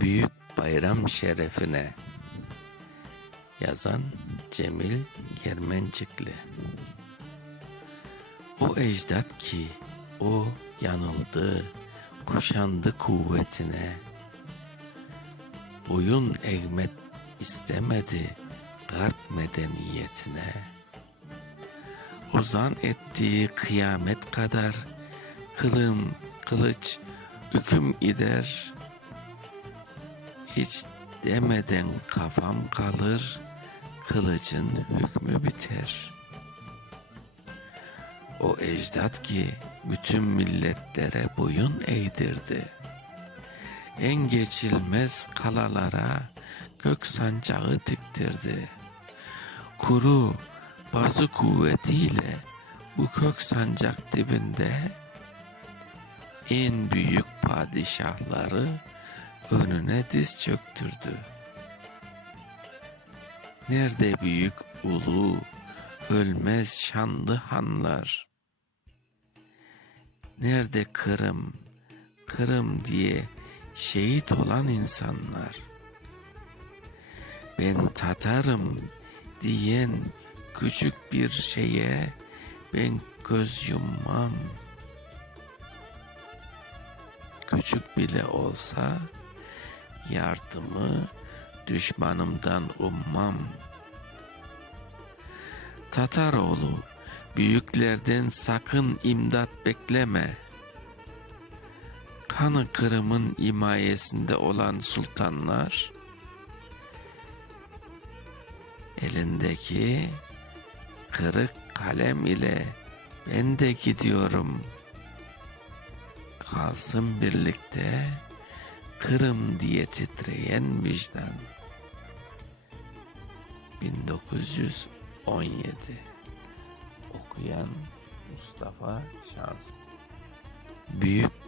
Büyük bayram şerefine Yazan Cemil Germencikli O ecdat ki o yanıldı, kuşandı kuvvetine. Boyun eğmek istemedi garp medeniyetine. Ozan ettiği kıyamet kadar kılım, kılıç, hüküm gider. Hiç demeden kafam kalır, kılıcın hükmü biter. O ecdat ki bütün milletlere boyun eğdirdi. En geçilmez kalalara gök sancağı diktirdi. Kuru bazı kuvvetiyle bu kök sancak dibinde en büyük padişahları önüne diz çöktürdü. Nerede büyük ulu, ölmez şanlı hanlar? Nerede Kırım, Kırım diye şehit olan insanlar? Ben Tatarım diyen küçük bir şeye ben göz yummam. Küçük bile olsa yardımı düşmanımdan ummam. Tataroğlu büyüklerden sakın imdat bekleme. Kanı Kırım'ın himayesinde olan sultanlar elindeki kırık kalem ile ben de gidiyorum. Kalsın birlikte Kırım diye titreyen vicdan. 1917 Okuyan Mustafa Şans Büyük